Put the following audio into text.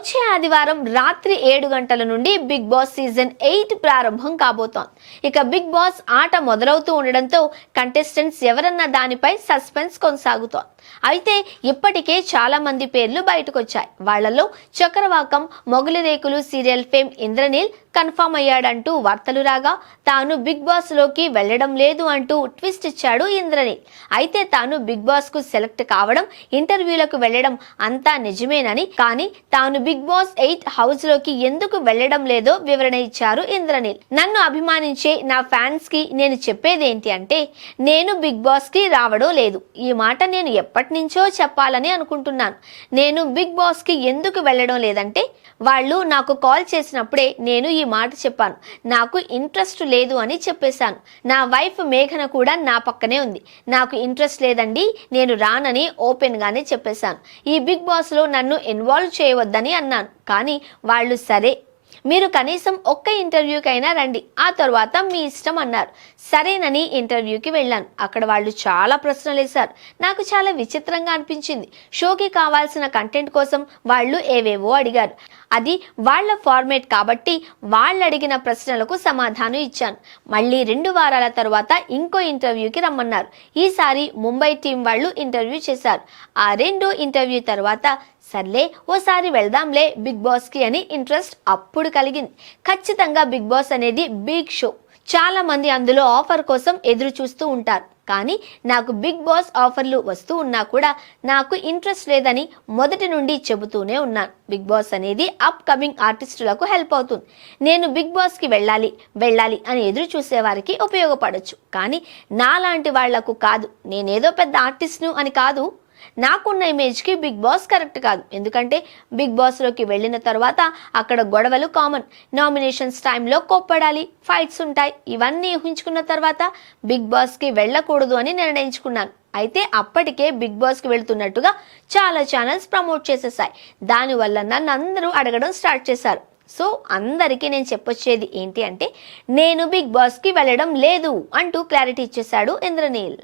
వచ్చే ఆదివారం రాత్రి 7 గంటల నుండి బిగ్ బాస్ సీజన్ 8 ప్రారంభం కాబోతోంది. ఇక బిగ్ బాస్ ఆట మొదలవుతూ ఉండడంతో కంటెస్టెంట్స్ ఎవరన్న దానిపై సస్పెన్స్ కొనసాగుతోంది. అయితే ఇప్పటికే చాలా మంది పేర్లు బయటకొచ్చాయి. వాళ్లలో చక్రవాకం మొగలి రేకులు సీరియల్ ఫేమ్ ఇంద్రనీల్ కన్ఫర్మ్ అయ్యాడంటూ వార్తలు రాగా, తాను బిగ్ బాస్ లోకి వెళ్లడం లేదు అంటూ ట్విస్ట్ ఇచ్చాడు ఇంద్రనీల్. అయితే తాను బిగ్ బాస్ కు సెలెక్ట్ కావడం, ఇంటర్వ్యూలకు వెళ్లడం అంతా నిజమేనని, కానీ తాను బిగ్ బాస్ 8 హౌస్ లోకి ఎందుకు వెళ్లడం లేదో వివరణ ఇచ్చారు ఇంద్రనీల్. నన్ను అభిమానించే నా ఫ్యాన్స్ కి నేను చెప్పేదేంటి అంటే, నేను బిగ్ బాస్ కి రావడం లేదు. ఈ మాట నేను ఎప్పటి నుంచో చెప్పాలని అనుకుంటున్నాను. నేను బిగ్ బాస్ కి ఎందుకు వెళ్లడం లేదంటే, వాళ్ళు నాకు కాల్ చేసినప్పుడే నేను ఈ మాట చెప్పాను. నాకు ఇంట్రెస్ట్ లేదు అని చెప్పేశాను. నా వైఫ్ మేఘన కూడా నా పక్కనే ఉంది. నాకు ఇంట్రెస్ట్ లేదండి, నేను రానని ఓపెన్ గానే చెప్పేశాను. ఈ బిగ్ బాస్ లో నన్ను ఇన్వాల్వ్ చేయవద్దని అన్నాను. కానీ వాళ్ళు సరే, మీరు కనీసం ఒక్క ఇంటర్వ్యూకైనా రండి, ఆ తర్వాత మీ ఇష్టం అన్నారు. సరేనని ఇంటర్వ్యూకి వెళ్ళాను. అక్కడ వాళ్ళు చాలా ప్రశ్నలు వేశారు. నాకు చాలా విచిత్రంగా అనిపించింది. షోకి కావాల్సిన కంటెంట్ కోసం వాళ్ళు ఏవేవో అడిగారు. అది వాళ్ళ ఫార్మేట్ కాబట్టి వాళ్ళు అడిగిన ప్రశ్నలకు సమాధానం ఇచ్చాను. మళ్ళీ 2 వారాల తర్వాత ఇంకో ఇంటర్వ్యూకి రమ్మన్నారు. ఈసారి ముంబై టీం వాళ్ళు ఇంటర్వ్యూ చేశారు. ఆ 2 ఇంటర్వ్యూ తర్వాత సర్లే ఓసారి వెళ్దాంలే బిగ్ బాస్ కి అని ఇంట్రెస్ట్ అప్పుడు కలిగింది. ఖచ్చితంగా బిగ్ బాస్ అనేది బిగ్ షో. చాలా మంది అందులో ఆఫర్ కోసం ఎదురు చూస్తూ ఉంటారు. కానీ నాకు బిగ్ బాస్ ఆఫర్లు వస్తూ ఉన్నా కూడా నాకు ఇంట్రెస్ట్ లేదని మొదటి నుండి చెబుతూనే ఉన్నాను. బిగ్ బాస్ అనేది అప్ కమింగ్ ఆర్టిస్టులకు హెల్ప్ అవుతుంది. నేను బిగ్ బాస్ కి వెళ్ళాలి అని ఎదురు చూసే వారికి ఉపయోగపడొచ్చు. కానీ నాలాంటి వాళ్లకు కాదు. నేనేదో పెద్ద ఆర్టిస్ట్ను అని కాదు. నాకున్న ఇమేజ్కి బిగ్ బాస్ కరెక్ట్ కాదు. ఎందుకంటే బిగ్ బాస్లోకి వెళ్ళిన తర్వాత అక్కడ గొడవలు కామన్. నామినేషన్స్ టైంలో కోప్పడాలి, ఫైట్స్ ఉంటాయి. ఇవన్నీ ఊహించుకున్న తర్వాత బిగ్ బాస్కి వెళ్ళకూడదు అని నిర్ణయించుకున్నాను. అయితే అప్పటికే బిగ్ బాస్కి వెళ్తున్నట్టుగా చాలా ఛానల్స్ ప్రమోట్ చేసేసాయి. దానివల్ల నన్ను అందరూ అడగడం స్టార్ట్ చేశారు. సో అందరికీ నేను చెప్పొచ్చేది ఏంటి అంటే, నేను బిగ్ బాస్కి వెళ్ళడం లేదు అంటూ క్లారిటీ ఇచ్చేశాడు ఇంద్రనీల్.